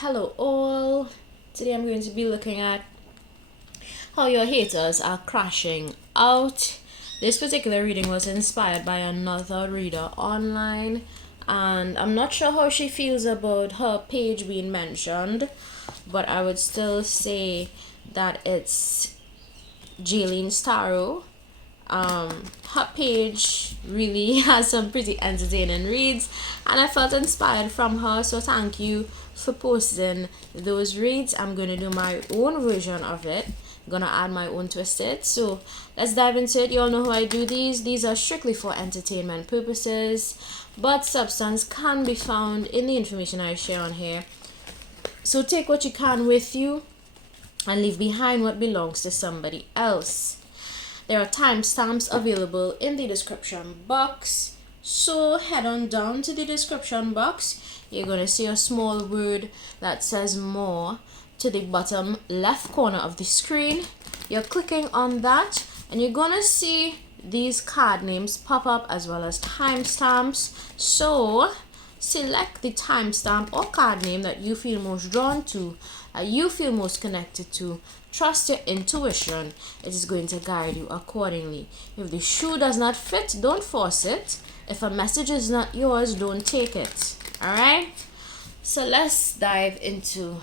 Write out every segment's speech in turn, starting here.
Hello all. Today I'm going to be looking at how your haters are crashing out. This particular reading was inspired by another reader online, and I'm not sure how she feels about her page being mentioned, but I would still say that it's Jaylene Tarot. Her page really has some pretty entertaining reads, and I felt inspired from her, so thank you for posting those reads. I'm going to do my own version of it. I'm going to add my own twist to it. So let's dive into it. You all know how I do these are strictly for entertainment purposes, but substance can be found in the information I share on here. So take what you can with you and leave behind what belongs to somebody else. There are timestamps available in the description box, so head on down to the description box. You're going to see a small word that says more to the bottom left corner of the screen. You're clicking on that and you're going to see these card names pop up as well as timestamps. So select the timestamp or card name that you feel most drawn to, you feel most connected to. Trust your intuition. It is going to guide you accordingly. If the shoe does not fit, don't force it. If a message is not yours, don't take it. Alright? So let's dive into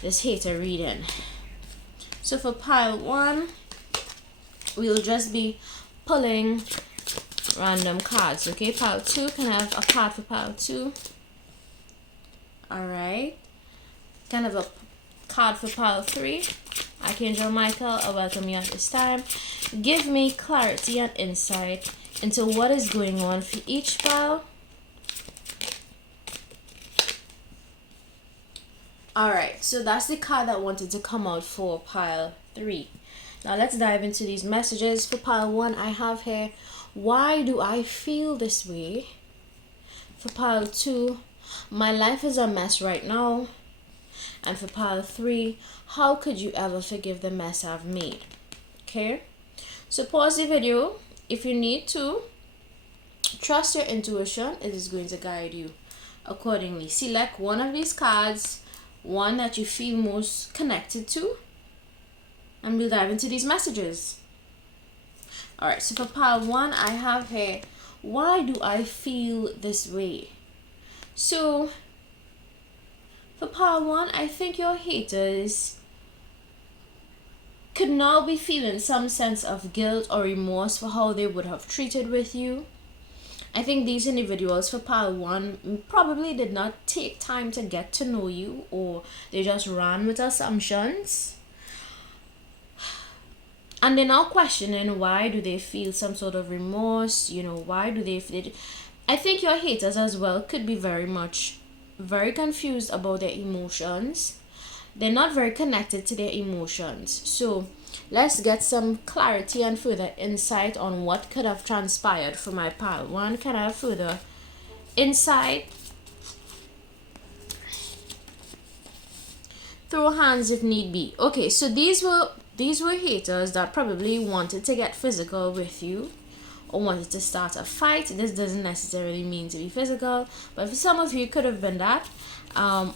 this hater reading. So for pile 1, we'll just be pulling random cards. Okay, pile 2, can I have a card for pile 2? Alright. Kind of a card for pile 3. Archangel Michael, I welcome you at this time. Give me clarity and insight into what is going on for each pile. Alright, so that's the card that wanted to come out for pile 3. Now let's dive into these messages. For pile 1, I have here, why do I feel this way? For pile 2, my life is a mess right now. And for pile 3, how could you ever forgive the mess I've made? Okay, so pause the video if you need to. Trust your intuition. It is going to guide you accordingly. Select one of these cards, one that you feel most connected to, and we'll dive into these messages. Alright, so for pile 1, I have here, why do I feel this way? So for pile 1, I think your haters could now be feeling some sense of guilt or remorse for how they would have treated with you. I think these individuals for pile 1 probably did not take time to get to know you, or they just ran with assumptions. And they're now questioning, why do they feel some sort of remorse? You know, why do they feel... I think your haters as well could be very confused about their emotions. They're not very connected to their emotions. So let's get some clarity and further insight on what could have transpired for my pile 1. Can I have further insight? Throw hands if need be. Okay, so these were haters that probably wanted to get physical with you or wanted to start a fight. This doesn't necessarily mean to be physical, but for some of you it could have been that,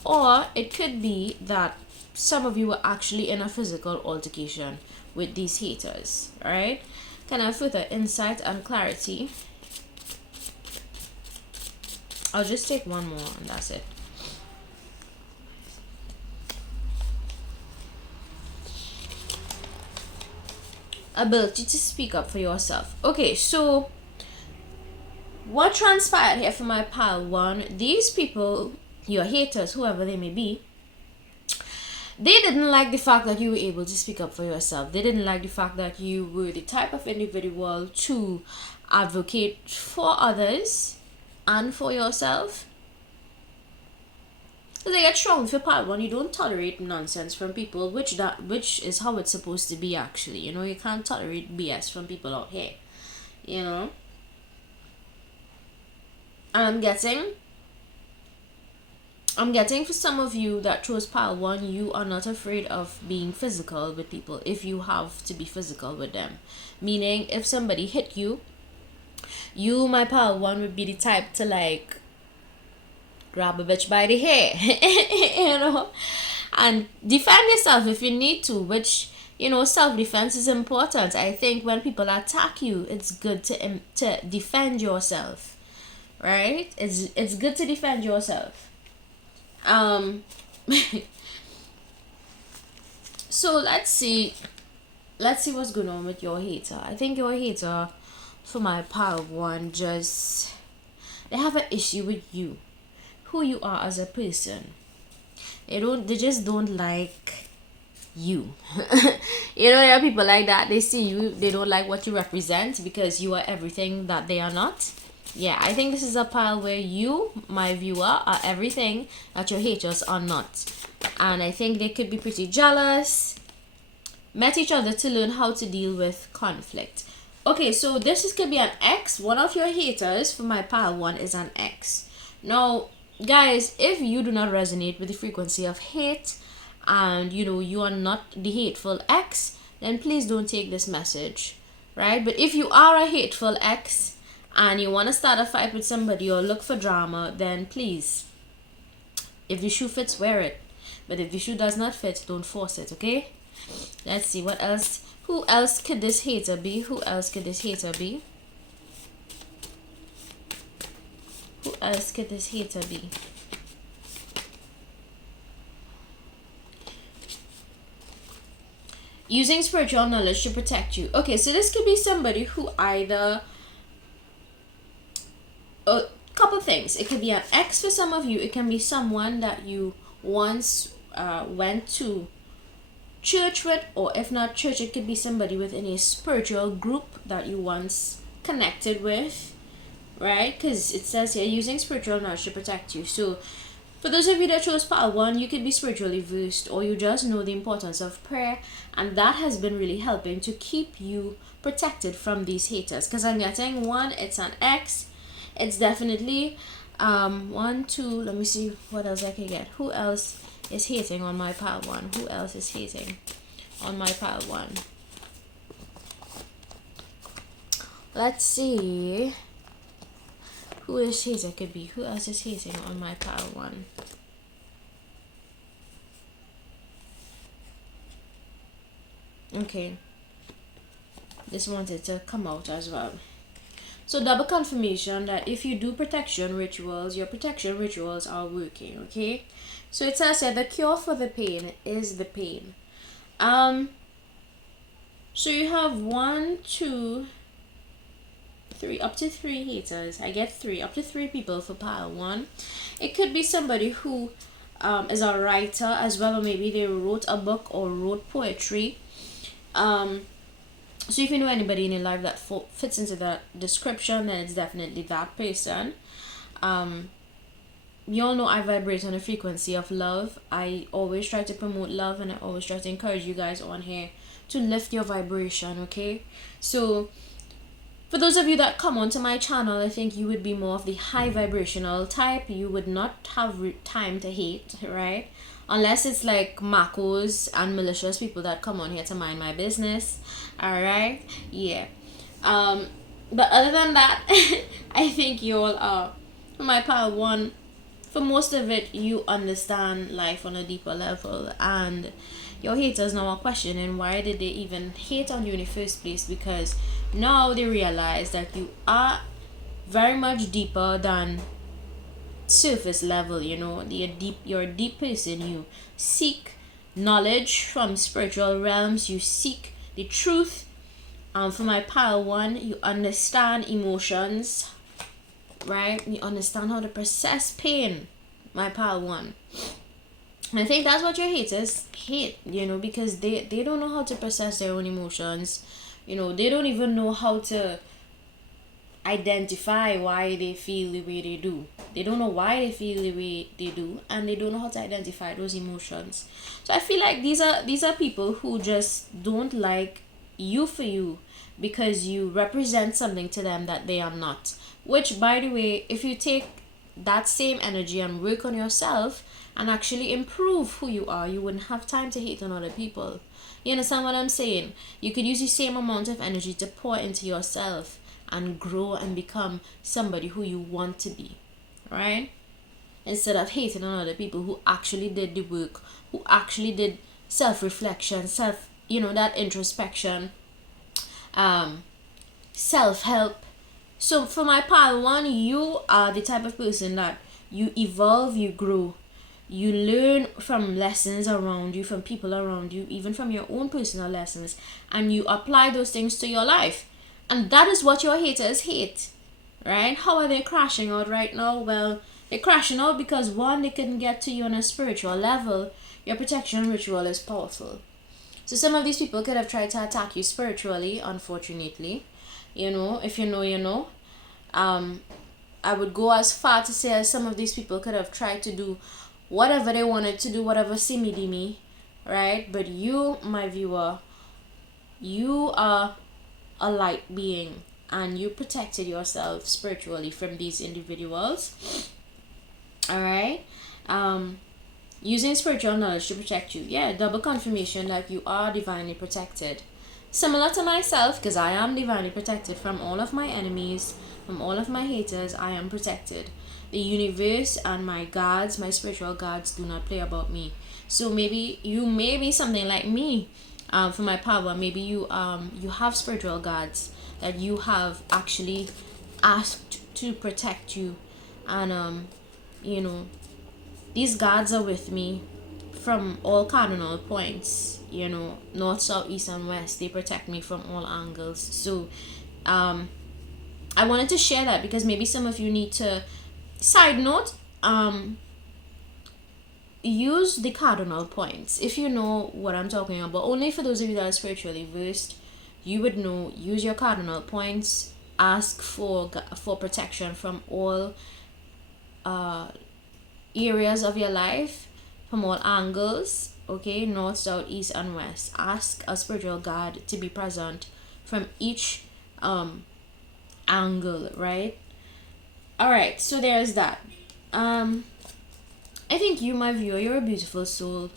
or it could be that some of you were actually in a physical altercation with these haters. All right, can I have further insight and clarity? I'll just take one more and that's it. Ability to speak up for yourself. Okay, so what transpired here for my pile 1, these people, your haters, whoever they may be, they didn't like the fact that you were able to speak up for yourself. They didn't like the fact that you were the type of individual to advocate for others and for yourself. So they get strong for pile 1. You don't tolerate nonsense from people, which is how it's supposed to be actually. You know, you can't tolerate BS from people out here. You know? And I'm getting for some of you that chose pile 1, you are not afraid of being physical with people if you have to be physical with them. Meaning, if somebody hit you, my pile 1 would be the type to like grab a bitch by the hair, you know, and defend yourself if you need to, which, you know, self-defense is important. I think when people attack you, it's good to defend yourself, right? It's good to defend yourself. So let's see what's going on with your hater. I think your hater, for my pile one, just, they have an issue with you, who you are as a person. They just don't like you. You know, there are people like that. They see you, they don't like what you represent because you are everything that they are not. Yeah, I think this is a pile where you, my viewer, are everything that your haters are not. And I think they could be pretty jealous. Met each other to learn how to deal with conflict. Okay, so could be an X. One of your haters for my pile one is an X. Now, guys, if you do not resonate with the frequency of hate, and you know you are not the hateful X, then please don't take this message, right? But if you are a hateful X and you want to start a fight with somebody or look for drama, then please, if the shoe fits, wear it. But if the shoe does not fit, don't force it, okay? Let's see what else. Who else could this hater be? Who else could this hater be? Who else could this hater be? Using spiritual knowledge to protect you. Okay, so this could be somebody who either, a couple things. It could be an ex for some of you. It can be someone that you once went to church with, or if not church, it could be somebody within a spiritual group that you once connected with, right? Because it says here, using spiritual knowledge to protect you. So for those of you that chose pile one, you could be spiritually versed, or you just know the importance of prayer, and that has been really helping to keep you protected from these haters. Because I'm getting one, it's an X. It's definitely 1, 2, let me see what else I can get. Who else is hating on my pile one? Who else is hating on my pile one? Let's see who this hater could be. Who else is hating on my pile one? Okay, this wanted to come out as well. So double confirmation that if you do protection rituals, your protection rituals are working, okay? So it says that the cure for the pain is the pain. So you have 1, 2, 3, up to 3 haters. I get 3, up to 3 people for pile 1. It could be somebody who is a writer as well, or maybe they wrote a book or wrote poetry. So if you know anybody in your life that fits into that description, then it's definitely that person. You all know I vibrate on a frequency of love. I always try to promote love, and I always try to encourage you guys on here to lift your vibration, okay? So for those of you that come onto my channel, I think you would be more of the high vibrational type. You would not have time to hate, right? Unless it's like macos and malicious people that come on here to mind my business. Alright? Yeah. But other than that, I think you all are, for my pile 1, for most of it, you understand life on a deeper level, and your haters now are questioning why did they even hate on you in the first place, because now they realize that you are very much deeper than surface level. You know, you're a deep person. You seek knowledge from spiritual realms. You seek the truth. For my pile 1, you understand emotions, right? You understand how to process pain, my pile 1. And I think that's what your haters hate, you know, because they don't know how to process their own emotions. You know, they don't even know how to identify why they feel the way they do. They don't know why they feel the way they do, and they don't know how to identify those emotions. So I feel like these are people who just don't like you for you, because you represent something to them that they are not. Which, by the way, if you take that same energy and work on yourself and actually improve who you are, you wouldn't have time to hate on other people. You understand what I'm saying? You could use the same amount of energy to pour into yourself and grow and become somebody who you want to be, right? instead of hating on other people who actually did the work, who actually did self-reflection, that introspection, self-help. So for my pile one, you are the type of person that you evolve, you grow, you learn from lessons around you, from people around you, even from your own personal lessons, and you apply those things to your life. And that is what your haters hate, right? How are they crashing out right now? Well, they're crashing out because one, they couldn't get to you on a spiritual level. Your protection ritual is powerful. So some of these people could have tried to attack you spiritually, unfortunately. If you know, you know. I would go as far to say as some of these people could have tried to do whatever they wanted to do, whatever me, right? But you, my viewer, you are a light being, and you protected yourself spiritually from these individuals. All right. Using spiritual knowledge to protect you. Yeah, double confirmation that you are divinely protected. Similar to myself, because I am divinely protected from all of my enemies, from all of my haters. I am protected. The universe and my gods, my spiritual gods, do not play about me. So maybe you may be something like me. For my power, maybe you have spiritual gods that you have actually asked to protect you, and these gods are with me from all cardinal points, north, south, east, and west. They protect me from all angles. So I wanted to share that because maybe some of you need to, side note, use the cardinal points. If you know what I'm talking about, only for those of you that are spiritually versed, you would know. Use your cardinal points. Ask for protection from all areas of your life, from all angles. Okay, north, south, east, and west. Ask a spiritual guide to be present from each angle, right? All right, so there's that. I think you, my viewer, you're a beautiful soul.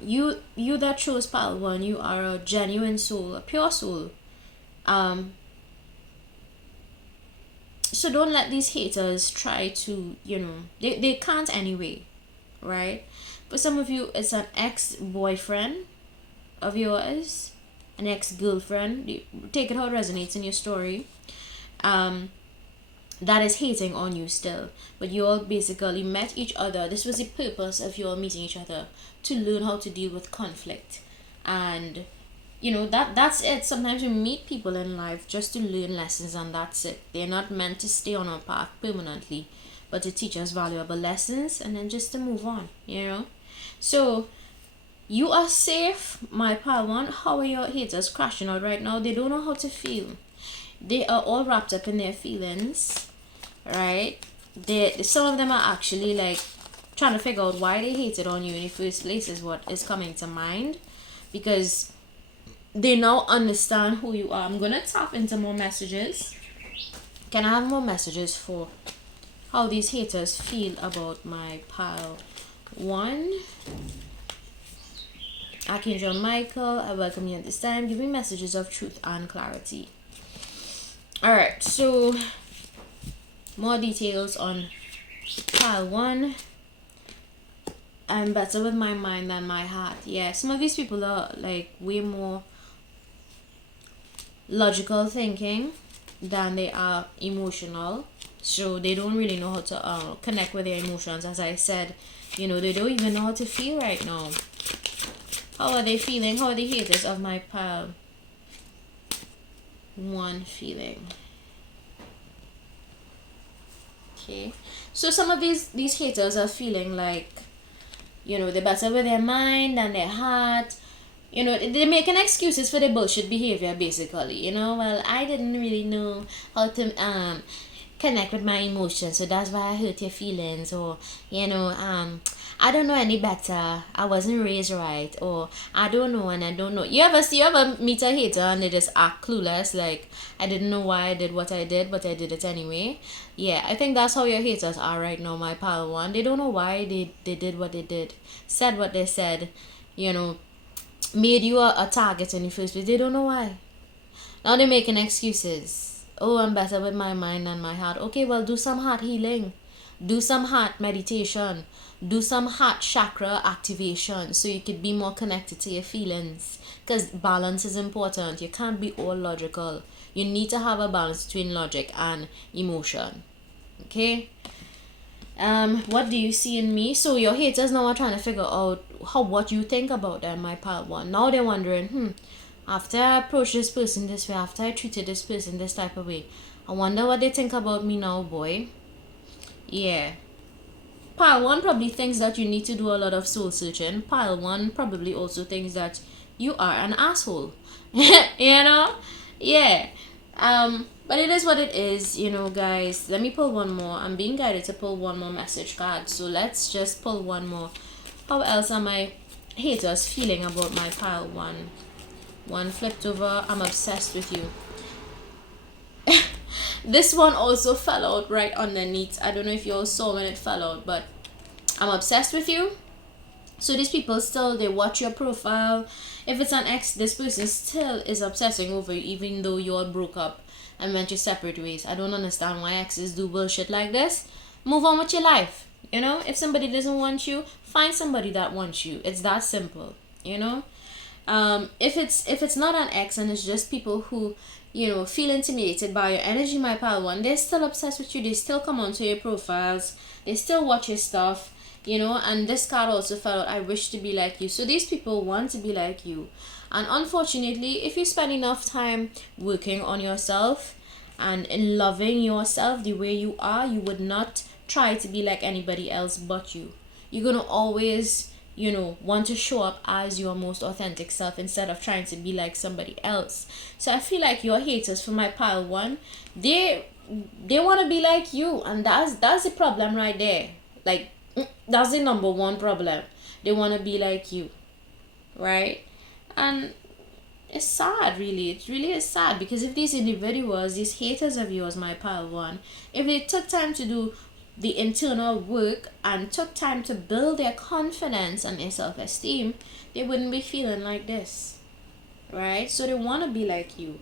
You that chose pile one, you are a genuine soul, a pure soul. So don't let these haters try to, they can't anyway, right? For some of you, it's an ex-boyfriend of yours, an ex-girlfriend. Take it how it resonates in your story. That is hating on you still, but you all basically met each other. This was the purpose of you all meeting each other, to learn how to deal with conflict. And that's it. Sometimes we meet people in life just to learn lessons, and that's it. They're not meant to stay on our path permanently, but to teach us valuable lessons and then just to move on, So you are safe, my pal one. How are your haters crashing out right now? They don't know how to feel. They are all wrapped up in their feelings, right? Some of them are actually like trying to figure out why they hated on you in the first place, is what is coming to mind, because they now understand who you are. I'm gonna tap into more messages. Can I have more messages for how these haters feel about my pile one? Archangel Michael, I welcome you at this time. Give me messages of truth and clarity. Alright, so more details on pile one. I'm better with my mind than my heart. Yeah, some of these people are like way more logical thinking than they are emotional. So they don't really know how to connect with their emotions. As I said, they don't even know how to feel right now. How are they feeling? How are the haters of my pile one feeling? Okay, so some of these haters are feeling like, they're better with their mind than their heart. They're making excuses for their bullshit behavior, basically. Well, I didn't really know how to connect with my emotions, so that's why I hurt your feelings. Or I don't know any better, I wasn't raised right, or I don't know and I don't know. You ever meet a hater and they just act clueless, like, I didn't know why I did what I did, but I did it anyway? Yeah, I think that's how your haters are right now, my pal one. They don't know why they did what they did, said what they said, made you a target in the first place. They don't know why. Now they're making excuses. Oh, I'm better with my mind than my heart. Okay, well, do some heart healing. Do some heart meditation. Do some heart chakra activation so you could be more connected to your feelings. Because balance is important. You can't be all logical. You need to have a balance between logic and emotion. Okay? What do you see in me? So your haters now are trying to figure out what you think about them, my pile one. Now they're wondering, after I approached this person this way, after I treated this person this type of way, I wonder what they think about me now, boy. Yeah. Pile 1 probably thinks that you need to do a lot of soul searching. Pile 1 probably also thinks that you are an asshole. You know? Yeah. But it is what it is, guys. Let me pull one more. I'm being guided to pull one more message card. So let's just pull one more. How else are my haters feeling about my pile 1? One flipped over. I'm obsessed with you. This one also fell out right underneath. I don't know if you all saw when it fell out, but I'm obsessed with you. So these people still, they watch your profile. If it's an ex, this person still is obsessing over you, even though you all broke up and went your separate ways. I don't understand why exes do bullshit like this. Move on with your life. If somebody doesn't want you, find somebody that wants you. It's that simple. If it's not an ex and it's just people who feel intimidated by your energy, my pal one, they're still obsessed with you. They still come onto your profiles. They still watch your stuff. And this card also fell out. I wish to be like you. So these people want to be like you. And unfortunately, if you spend enough time working on yourself and in loving yourself the way you are, you would not try to be like anybody else but you. You're going to always, want to show up as your most authentic self instead of trying to be like somebody else. So I feel like your haters, for my pile one, they want to be like you. And that's the problem right there. Like, that's the number one problem. They want to be like you, right? And it's sad, really. It really is sad, because if these individuals, these haters of yours, my pile one, if they took time to do the internal work and took time to build their confidence and their self-esteem, they wouldn't be feeling like this, right? So they want to be like you.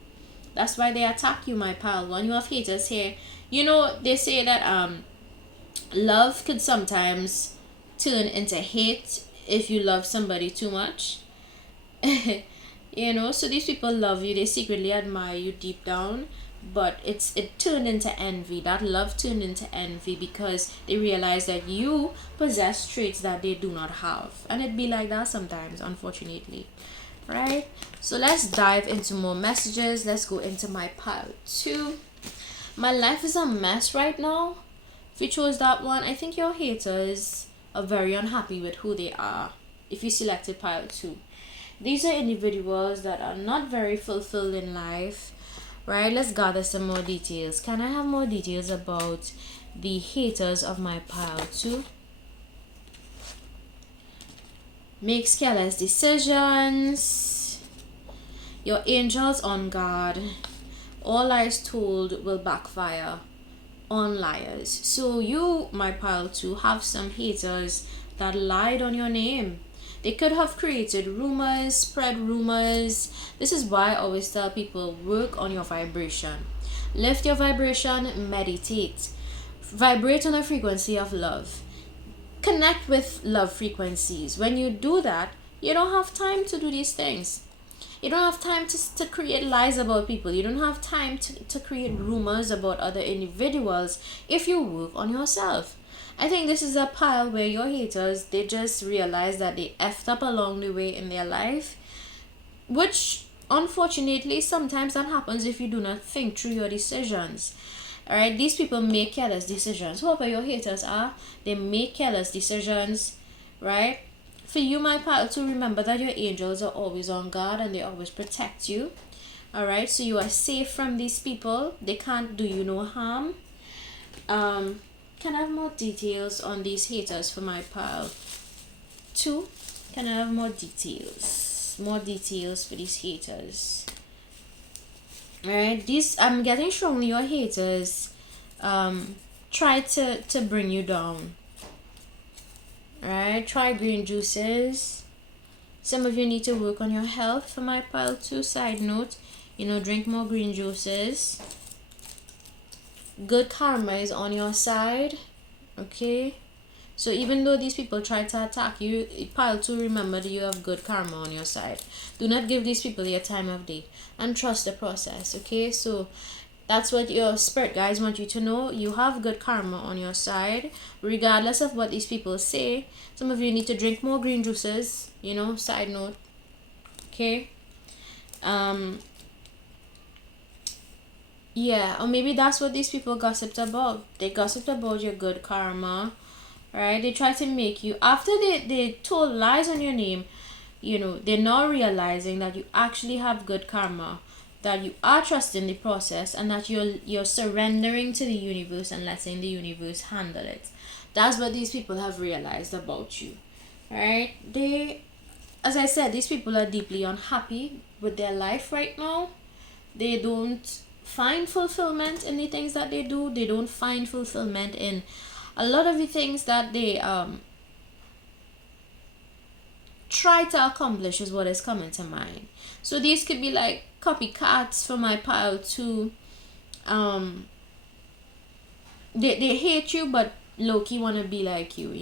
That's why they attack you, my pile one. You have haters here. They say that love could sometimes turn into hate if you love somebody too much. So these people love you, they secretly admire you deep down, but it turned into envy. That love turned into envy because they realize that you possess traits that they do not have, and it'd be like that sometimes, unfortunately, right? So let's dive into more messages. Let's go into my pile 2. My life is a mess right now. If you chose that one, I think your haters are very unhappy with who they are. If you selected pile 2, these are individuals that are not very fulfilled in life, right? Let's gather some more details. Can I have more details about the haters of my pile 2? Makes careless decisions. Your angels on guard. All lies told will backfire on liars. So you, my pile 2, have some haters that lied on your name. They could have created rumors, spread rumors. This is why I always tell people, work on your vibration. Lift your vibration, meditate. Vibrate on a frequency of love. Connect with love frequencies. When you do that, you don't have time to do these things. You don't have time to create lies about people. You don't have time to create rumors about other individuals if you work on yourself. I think this is a pile where your haters, they just realize that they effed up along the way in their life, which unfortunately sometimes that happens if you do not think through your decisions. Alright, these people make careless decisions. Whoever your haters are, they make careless decisions, right? For you, my pile, to remember that your angels are always on guard and they always protect you. Alright, so you are safe from these people. They can't do you no harm. Can I have more details on these haters for my pile 2? Can I have more details? More details for these haters. Alright, I'm getting strongly your haters try to bring you down. Alright, try green juices. Some of you need to work on your health for my pile 2. Side note, drink more green juices. Good karma is on your side. Okay, so even though these people try to attack you, pile 2, remember that you have good karma on your side. Do not give these people your time of day and trust the process. Okay, so that's what your spirit guides want you to know. You have good karma on your side regardless of what these people say. Some of you need to drink more green juices, side note. Okay, yeah, or maybe that's what these people gossiped about. They gossiped about your good karma, right? They try to make you, after they told lies on your name, they're now realizing that you actually have good karma, that you are trusting the process, and that you're surrendering to the universe and letting the universe handle it. That's what these people have realized about you, right? As I said, these people are deeply unhappy with their life right now. They don't find fulfillment in the things that they do. They don't find fulfillment in a lot of the things that they try to accomplish, is what is coming to mind. So these could be like copycats for my pile 2. They hate you, but low-key want to be like you,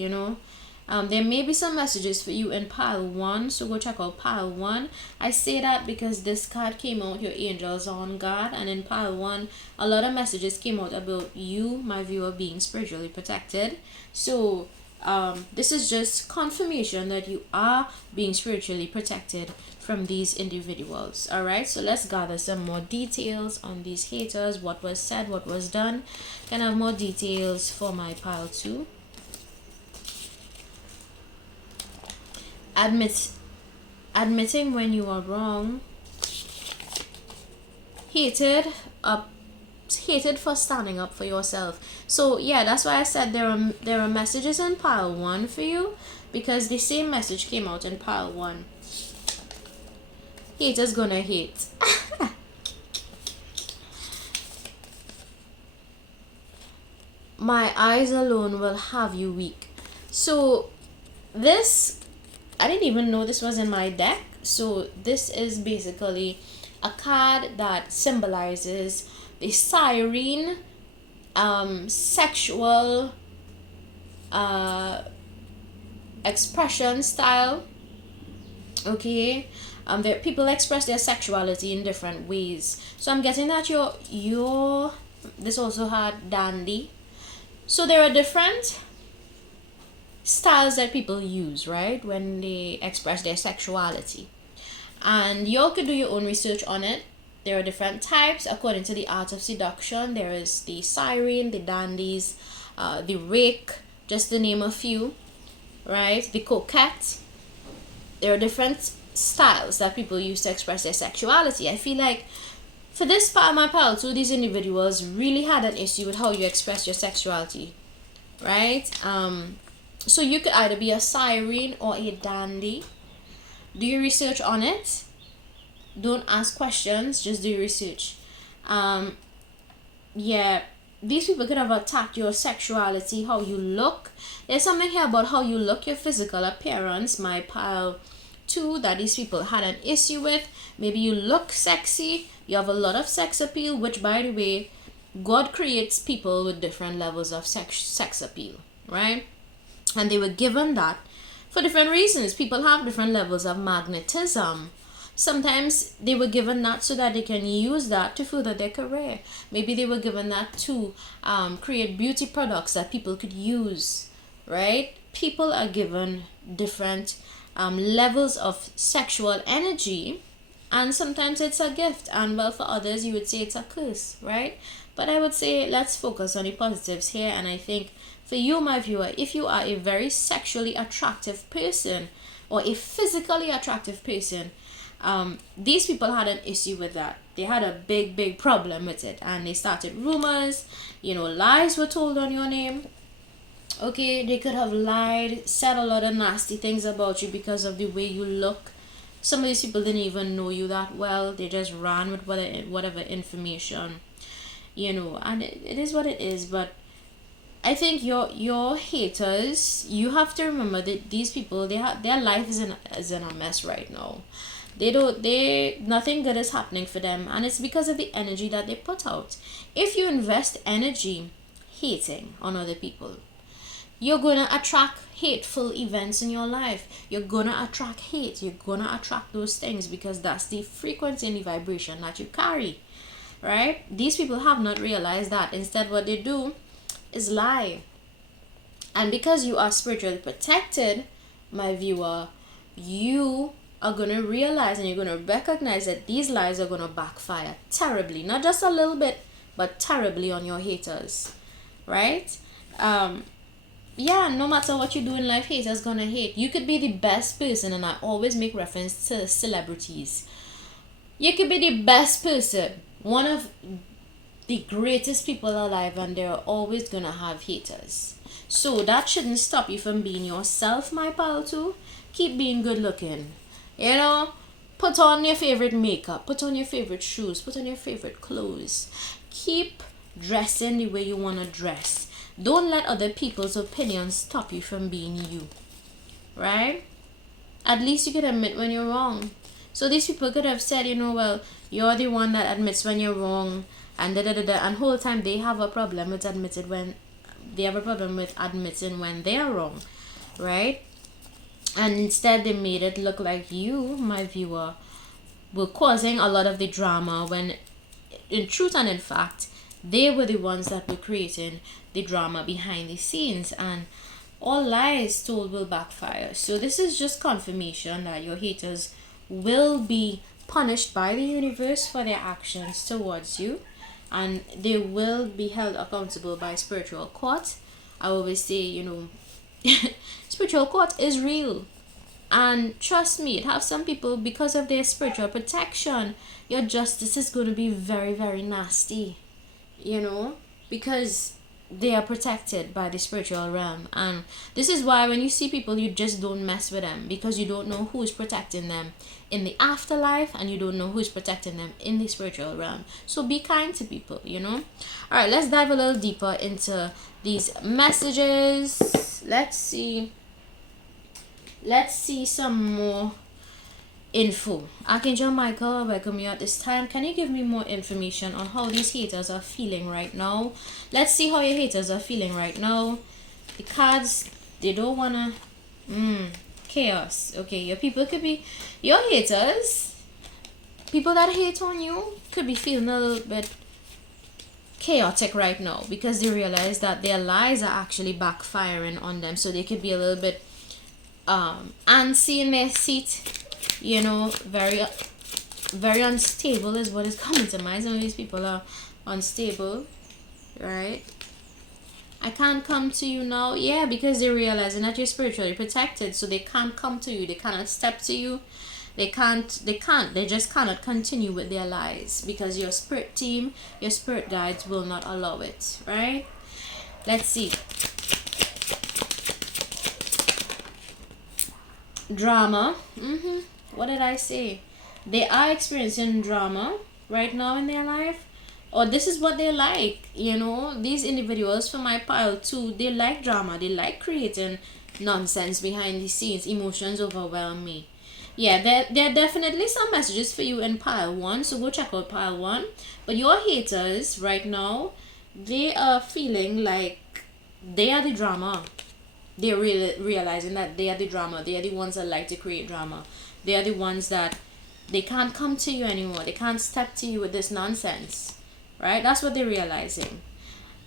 there may be some messages for you in pile 1, so go check out pile 1. I say that because this card came out, your angels are on guard, and in pile 1 a lot of messages came out about you, my viewer, being spiritually protected. So this is just confirmation that you are being spiritually protected from these individuals. All right, so let's gather some more details on these haters, what was said, what was done. Can I have more details for my pile 2? Admitting when you are wrong. Hated for standing up for yourself. So yeah, that's why I said there are messages in pile 1 for you, because the same message came out in pile 1. Haters gonna hate. My eyes alone will have you weak. So this, I didn't even know this was in my deck. So this is basically a card that symbolizes the siren sexual expression style. Okay, people express their sexuality in different ways. So I'm getting that your this also had dandy. So there are different styles that people use, right, when they express their sexuality, and y'all could do your own research on it. There are different types according to the art of seduction. There is the siren, the dandies, the rake, just to name a few, right? The coquette. There are different styles that people use to express their sexuality. I feel like for this part of my pile 2, these individuals really had an issue with how you express your sexuality, right? So you could either be a siren or a dandy. Do your research on it. Don't ask questions, just do your research. Yeah, these people could have attacked your sexuality, how you look. There's something here about how you look, your physical appearance, my pile 2, that these people had an issue with. Maybe you look sexy, you have a lot of sex appeal, which, by the way, God creates people with different levels of sex appeal, right? And they were given that for different reasons. People have different levels of magnetism. Sometimes they were given that so that they can use that to further their career. Maybe they were given that to create beauty products that people could use, right? People are given different levels of sexual energy, and sometimes it's a gift, and well, for others you would say it's a curse, right? But I would say let's focus on the positives here. And I think for you, my viewer, if you are a very sexually attractive person or a physically attractive person, these people had an issue with that. They had a big problem with it, and they started rumors, lies were told on your name. Okay, they could have lied, said a lot of nasty things about you because of the way you look. Some of these people didn't even know you that well. They just ran with whatever information, and it is what it is. But I think your haters, you have to remember that these people, their life is in a mess right now. Nothing good is happening for them, and it's because of the energy that they put out. If you invest energy hating on other people, you're gonna attract hateful events in your life. You're gonna attract hate. You're gonna attract those things because that's the frequency and the vibration that you carry, right? These people have not realized that. Instead, what they do is lie. And because you are spiritually protected, my viewer, you are going to realize and you're going to recognize that these lies are going to backfire terribly. Not just a little bit, but terribly on your haters, right? Yeah, no matter what you do in life, haters gonna hate. You could be the best person, and I always make reference to celebrities. You could be the best person, one of the greatest people alive, and they're always gonna have haters. So that shouldn't stop you from being yourself, my pal, too. Keep being good looking. You know, put on your favorite makeup, put on your favorite shoes, put on your favorite clothes. Keep dressing the way you want to dress. Don't let other people's opinions stop you from being you. Right? At least you can admit when you're wrong. So these people could have said, you know, well, you're the one that admits when you're wrong, and da da da da. And whole time they have a problem with admitting when they are wrong, right? And instead they made it look like you, my viewer, were causing a lot of the drama when, in truth and in fact, they were the ones that were creating the drama behind the scenes, and all lies told will backfire. So this is just confirmation that your haters will be punished by the universe for their actions towards you, and they will be held accountable by spiritual court. I always say, you know, spiritual court is real. And trust me, it have some people, because of their spiritual protection, your justice is going to be very, very nasty. You know, because they are protected by the spiritual realm. And this is why when you see people, you just don't mess with them, because you don't know who is protecting them in the afterlife, and you don't know who is protecting them in the spiritual realm. So be kind to people, you know. All right, let's dive a little deeper into these messages. Let's see some more info. Archangel Michael, I welcome you at this time. Can you give me more information on how these haters are feeling right now? Let's see how your haters are feeling right now. The cards, they don't wanna chaos. Okay, your people could be, your haters, people that hate on you, could be feeling a little bit chaotic right now, because they realize that their lies are actually backfiring on them. So they could be a little bit antsy in their seat, you know, very unstable is what is coming to mind. Some of these people are unstable, right? I can't come to you now. Yeah, because they're realizing that you're spiritually protected, so they can't come to you. They cannot step to you. They just cannot continue with their lies, because your spirit team, your spirit guides will not allow it, right? Let's see. Drama. What did I say? They are experiencing drama right now in their life, or this is what they like. You know, these individuals from my pile too, they like drama. They like creating nonsense behind the scenes. Emotions overwhelm me. Yeah, there are definitely some messages for you in pile 1, so go check out pile 1. But your haters right now, they are feeling like they are the drama. They're really realizing that they are the drama. They are the ones that like to create drama. They are the ones that they can't come to you anymore. They can't step to you with this nonsense, right? That's what they're realizing.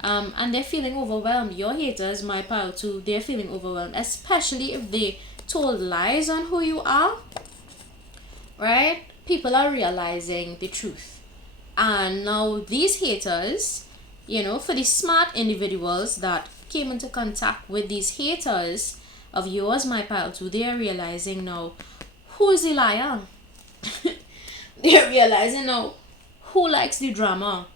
And they're feeling overwhelmed. Your haters, my pile too, they're feeling overwhelmed, especially if they told lies on who you are, right? People are realizing the truth. And now these haters, you know, for the smart individuals that came into contact with these haters of yours, my pile too, they are realizing now who is the liar. They're realizing now who likes the drama.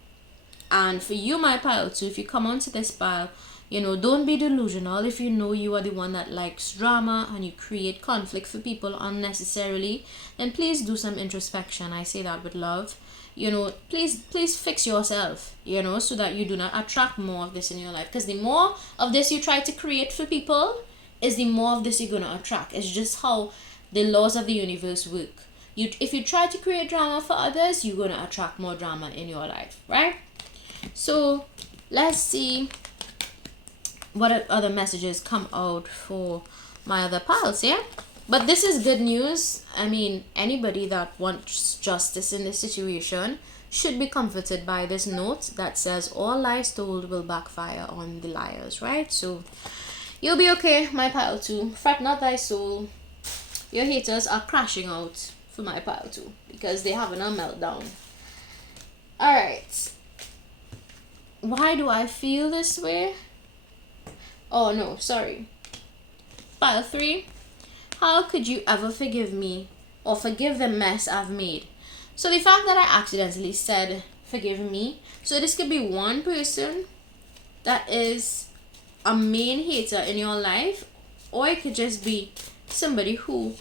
And for you, my pile too, if you come onto this pile, you know, don't be delusional. If you know you are the one that likes drama and you create conflict for people unnecessarily, then please do some introspection. I say that with love. You know, please fix yourself, you know, so that you do not attract more of this in your life. Because the more of this you try to create for people, is the more of this you're going to attract. It's just how the laws of the universe work. If you try to create drama for others, you're going to attract more drama in your life, right? So let's see what other messages come out for my other pals, yeah? But this is good news. I mean, anybody that wants justice in this situation should be comforted by this note that says all lies told will backfire on the liars, right? So you'll be okay, my pile 2. Fret not thy soul. Your haters are crashing out for my pile 2 because they're having a meltdown. Alright. Why do I feel this way? Oh no, sorry. Pile 3. How could you ever forgive me or forgive the mess I've made? So the fact that I accidentally said forgive me, so this could be one person that is a main hater in your life, or it could just be somebody who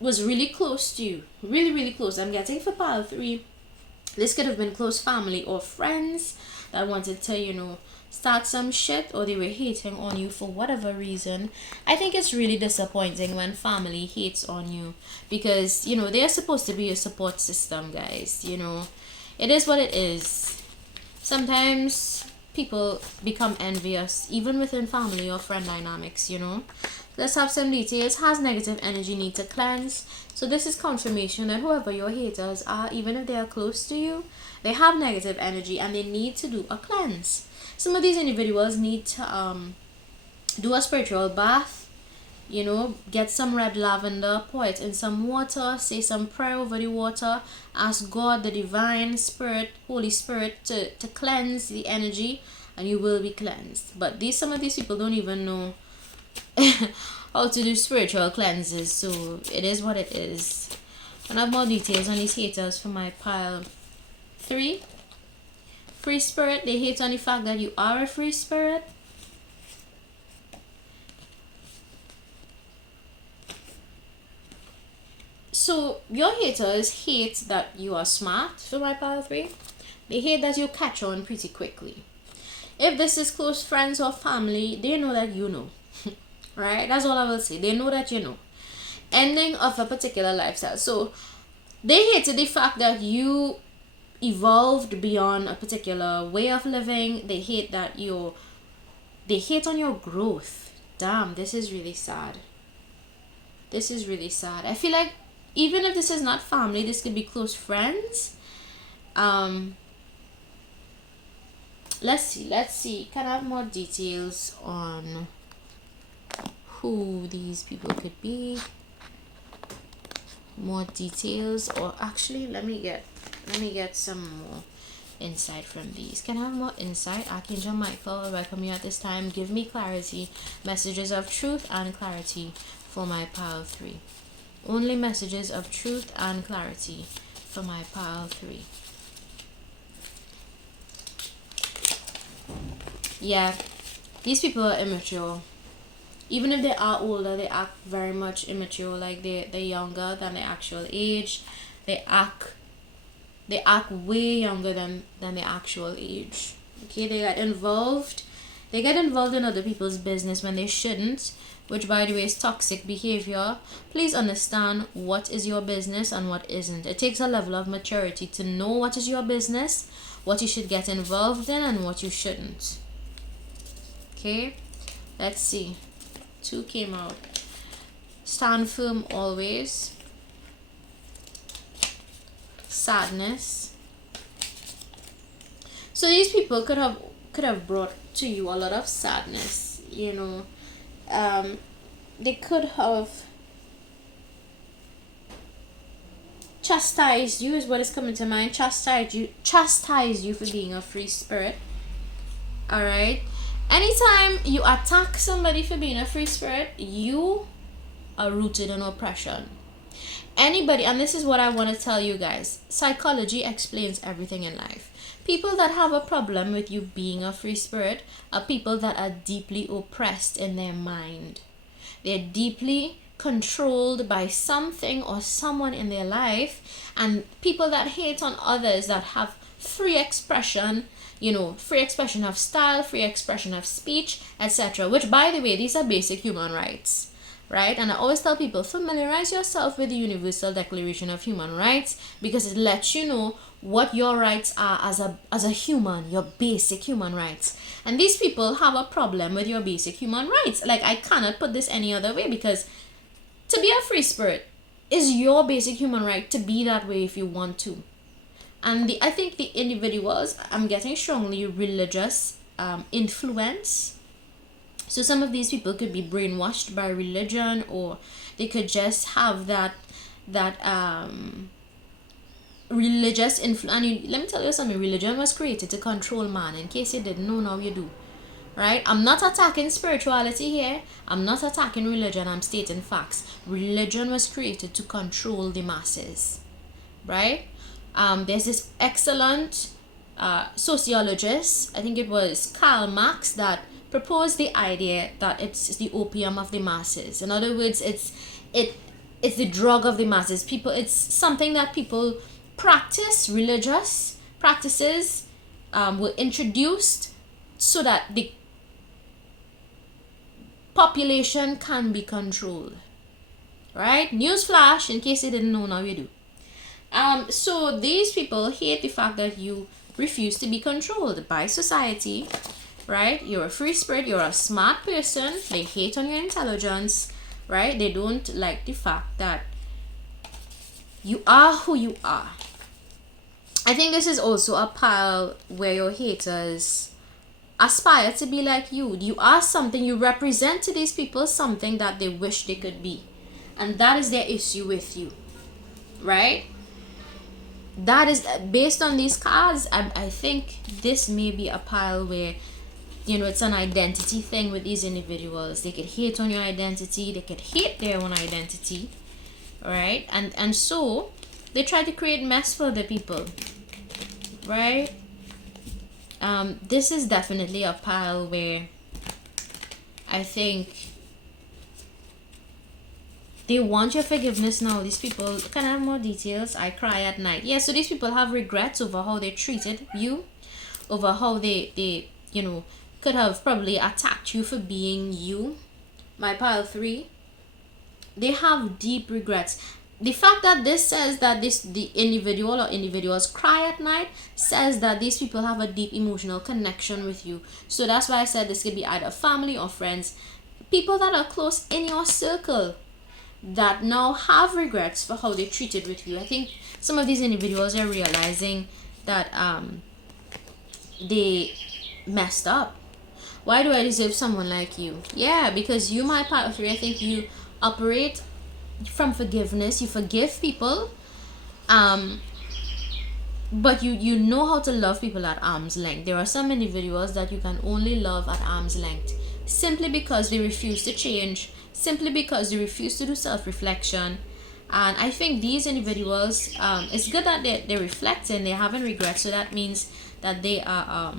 was really close to you, really close. I'm getting for pile 3. This could have been close family or friends that wanted to, start some shit, or they were hating on you for whatever reason. I think it's really disappointing when family hates on you because, they're supposed to be your support system, guys. It is what it is. Sometimes people become envious, even within family or friend dynamics, Let's have some details. Has negative energy, need to cleanse. So this is confirmation that whoever your haters are, even if they are close to you, they have negative energy and they need to do a cleanse. Some of these individuals need to do a spiritual bath, get some red lavender, pour it in some water, say some prayer over the water, ask God, the divine spirit, Holy Spirit to cleanse the energy, and you will be cleansed. But some of these people don't even know how to do spiritual cleanses, so it is what it is. And I have more details on these haters for my pile 3. Free spirit, they hate on the fact that you are a free spirit. So your haters hate that you are smart, for my pile 3. They hate that you catch on pretty quickly. If this is close friends or family, they know that you know. Right? That's all I will say. They know that you know. Ending of a particular lifestyle. So they hated the fact that you evolved beyond a particular way of living. They hate that they hate on your growth. Damn, this is really sad. This is really sad. I feel like even if this is not family, this could be close friends. Let's see. Can I have more details on who these people could be? More details, or actually let me get some more insight from these. Can I have more insight? Archangel Michael, welcome you at this time. Give me clarity, messages of truth and clarity for my pile 3. Only messages of truth and clarity for my pile 3. Yeah, these people are immature. Even if they are older, they act very much immature, like they're younger than their actual age. They act way younger than their actual age. Okay, they get involved in other people's business when they shouldn't, which by the way is toxic behavior. Please understand what is your business and what isn't. It takes a level of maturity to know what is your business, what you should get involved in, and what you shouldn't. Okay, let's see. 2 came out. Stand firm always. Sadness. So these people could have brought to you a lot of sadness. They could have chastised you, is what is coming to mind. Chastised you for being a free spirit. All right. Anytime you attack somebody for being a free spirit, you are rooted in oppression. Anybody, and this is what I want to tell you guys, psychology explains everything in life. People that have a problem with you being a free spirit are people that are deeply oppressed in their mind. They're deeply controlled by something or someone in their life, and people that hate on others that have free expression, free expression of style, free expression of speech, etc. Which, by the way, these are basic human rights. right? And I always tell people, familiarize yourself with the Universal Declaration of Human Rights, because it lets you know what your rights are as a human, your basic human rights. And these people have a problem with your basic human rights. Like, I cannot put this any other way, because to be a free spirit is your basic human right to be that way if you want to. And I think the individuals, I'm getting strongly religious influence. So some of these people could be brainwashed by religion, or they could just have that religious influence. And let me tell you something, religion was created to control man. In case you didn't know, now you do. Right? I'm not attacking spirituality here. I'm not attacking religion. I'm stating facts. Religion was created to control the masses. Right? There's this excellent sociologist, I think it was Karl Marx, that proposed the idea that it's the opium of the masses. In other words, it's the drug of the masses. People, it's something that people practice. Religious practices were introduced so that the population can be controlled. Right? Newsflash, in case you didn't know, now you do. So these people hate the fact that you refuse to be controlled by society, right? You're a free spirit, you're a smart person. They hate on your intelligence, right? They don't like the fact that you are who you are. I think this is also a pile where your haters aspire to be like you. You are something, you represent to these people something that they wish they could be. And that is their issue with you, right? That is based on these cards. I think this may be a pile where, it's an identity thing with these individuals. They could hate on your identity, they could hate their own identity, right? And so they try to create mess for the people, right? This is definitely a pile where I think they want your forgiveness now. These people, can I have more details? I cry at night. Yeah, so these people have regrets over how they treated you, over how they could have probably attacked you for being you. My pile 3, they have deep regrets. The fact that this says that the individual or individuals cry at night says that these people have a deep emotional connection with you. So that's why I said this could be either family or friends, people that are close in your circle, that now have regrets for how they treated with you. I think some of these individuals are realizing that they messed up. Why do I deserve someone like you? Yeah, because you, my part 3, I think you operate from forgiveness. You forgive people, but you know how to love people at arm's length. There are some individuals that you can only love at arm's length, simply because they refuse to change, simply because they refuse to do self-reflection. And I think these individuals, it's good that they're reflecting, they're having regrets, so that means that they are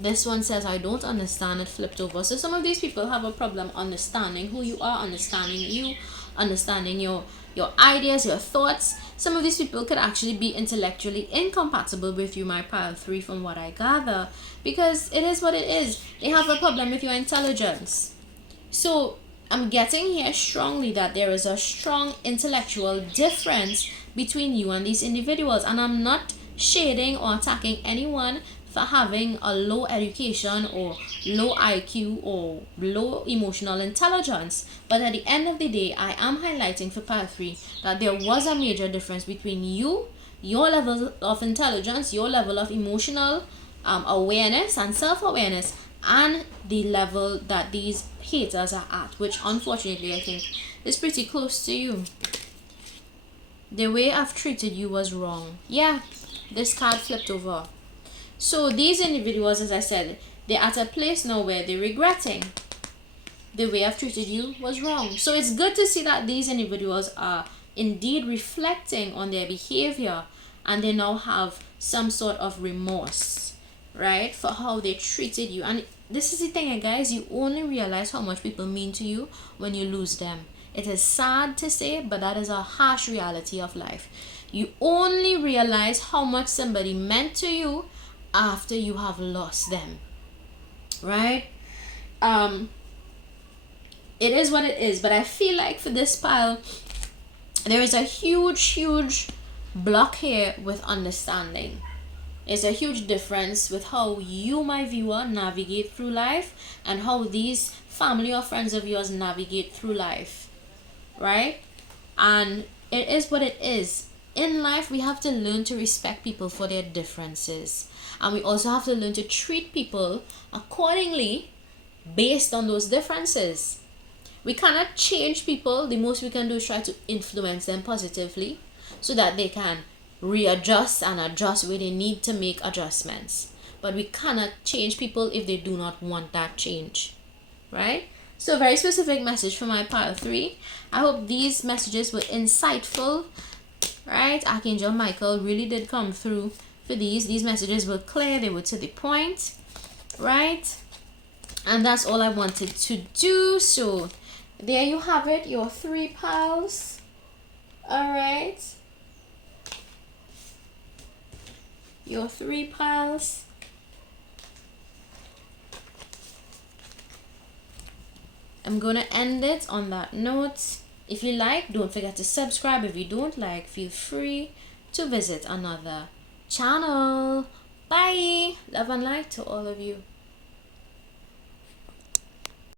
this one says, I don't understand, it flipped over. So some of these people have a problem understanding who you are, understanding you, understanding your ideas, your thoughts. Some of these people could actually be intellectually incompatible with you, my pile 3, from what I gather, because it is what it is. They have a problem with your intelligence. So I'm getting here strongly that there is a strong intellectual difference between you and these individuals. And I'm not shading or attacking anyone for having a low education or low IQ or low emotional intelligence. But at the end of the day, I am highlighting for part 3 that there was a major difference between you, your level of intelligence, your level of emotional awareness and self-awareness, and the level that these haters are at, which unfortunately I think is pretty close to you. The way I've treated you was wrong. Yeah, this card flipped over. So these individuals, as I said, they're at a place now where they're regretting the way I've treated you was wrong. So it's good to see that these individuals are indeed reflecting on their behavior, and they now have some sort of remorse, right, for how they treated you. And this is the thing, guys, you only realize how much people mean to you when you lose them. It is sad to say, but that is a harsh reality of life. You only realize how much somebody meant to you after you have lost them, right? it is what it is. But I feel like for this pile, there is a huge block here with understanding. There's a huge difference with how you, my viewer, navigate through life and how these family or friends of yours navigate through life, right? And it is what it is. In life, we have to learn to respect people for their differences, and we also have to learn to treat people accordingly based on those differences. We cannot change people. The most we can do is try to influence them positively so that they can readjust and adjust where they need to make adjustments. But we cannot change people if they do not want that change, right? So a very specific message for my pile 3. I hope these messages were insightful, right? Archangel Michael really did come through for these. These messages were clear, they were to the point, right? And that's all I wanted to do. So there you have it, your 3 piles. All right, your 3 piles. I'm gonna end it on that note. If you like, don't forget to subscribe. If you don't like, feel free to visit another channel. Bye. Love and light to all of you.